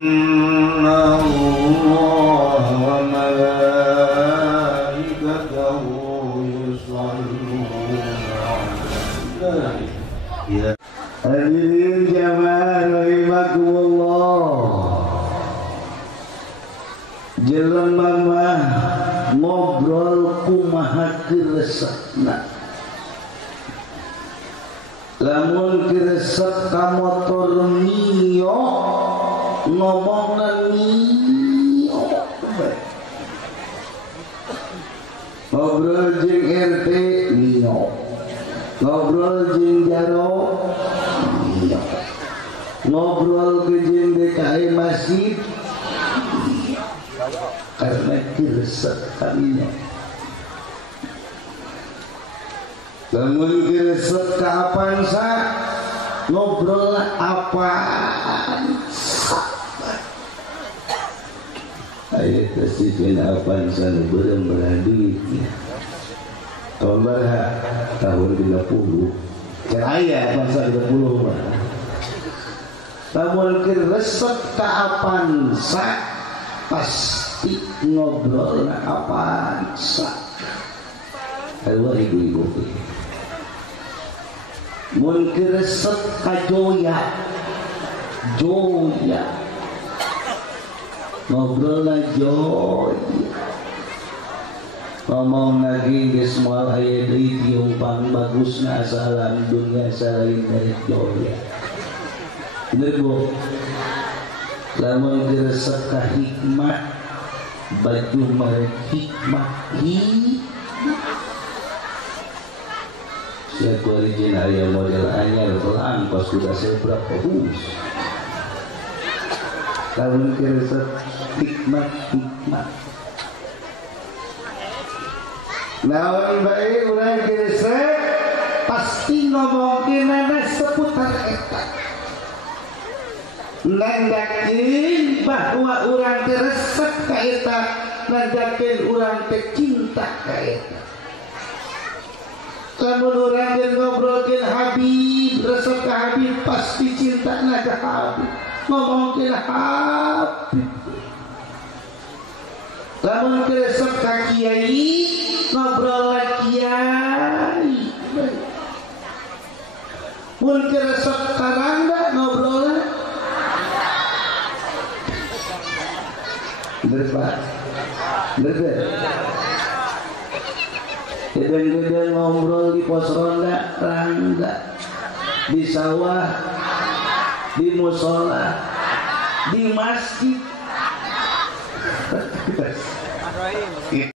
Inna Allah wa malaikatahu yusholluna 'alan nabi. Hadirin jamaah rahimakumullah. Jelema mah ngobrol kumaha resepna. Lamun resep ka motor Mio ngomongna Mio ngobrol jeung RT Mio, ngobrol jeung Jaro Mio, ngobrol ke jeung DKI Masjid karena resep kami. Lamun resep ka Avanza ngobrol apaan? Ayo kasihkan Avanza nu beureum duitnya. Tahun 30. Can aya Avanza 30 mah. Lamun resep ka Avanza pasti ngobrol Avanza. Ayo ibu-ibu. Mun resep ka Joya ngobrol na Joya, ngomong lagi geus moal aya deui tiumpang bagusna asalan dunia selain dari Joya. Bener Bu? Lamun resep ka Hikmah baju merek Hikmah ya original ya model anyar pelan pas sudah seberapa bus. Lamun resep Hikmah lawan bae urang resep pasti ngomongkeun seputar eta. Nandakeun bahwa urang teh resep ka eta, nandakeun urang teh cinta ka eta. Lamun urang jeung ngobrolkeun Habib, resep ka Habib pasti cintana ka Habib. Ngomongkeun Habib. Lamun resep ka Kiai, ngobrol Kiai. Mun resep ka Rangga ngobrol Berapa? Gedeng-gedeng ngobrol di pos ronda Rangga, di sawah, di musola, di masjid.